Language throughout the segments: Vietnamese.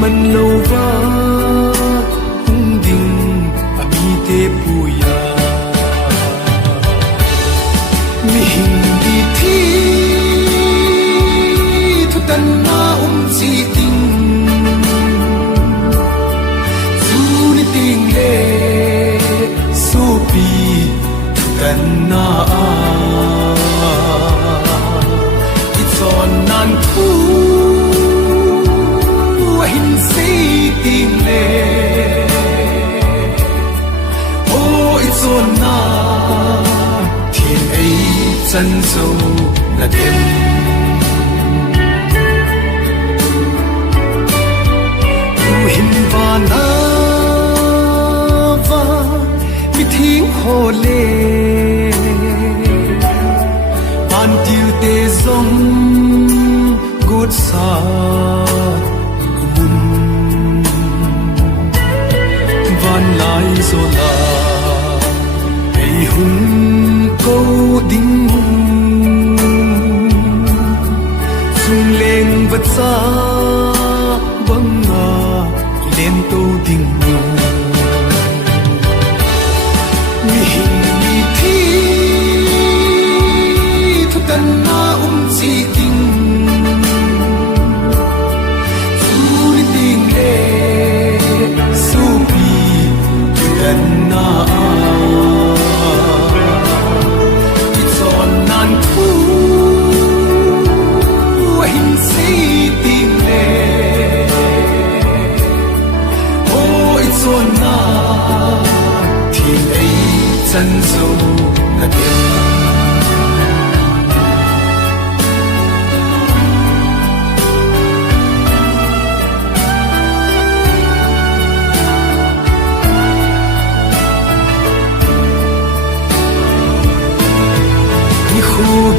man lâu va hung ding ami te puya mi hing di thi thu tan na chi ting zu ni ting le su pi thu tan na it's on nan thu hin si ting le oh it's on na thiên ấy chân sâu là đêm thu hin va na va mi thing ho le an tiêu te zong good sa lai zo la ei hun ko ding sung leng vat sa bang na len to ding mi hin mi thi thu tan na chi ting su ni ting le su na it's on nan thu hin si ting le oh it's on na thiên ấy chân sâu là đêm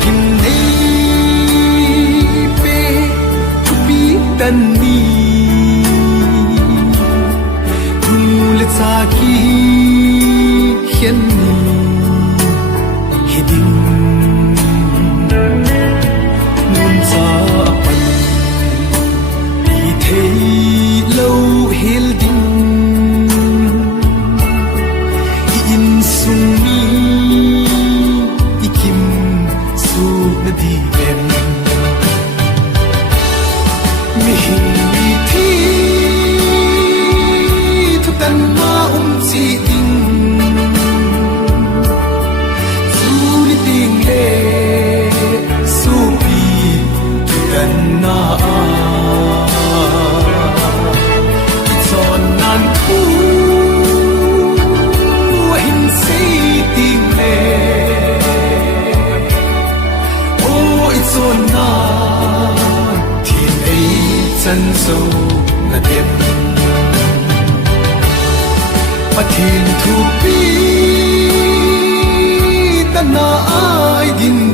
Kim nei pe tu pi tan ni tu le sa ki hian ni hiding nun sa pan pi thei lo hel ding in sung mi na di em mi hin mi thi thu tan na chi ting su ni ting le su pi thu tan na son nan thu hin si ting le xuân na thiên ấy chân sâu là đêm và thiên thu pi ta na ai din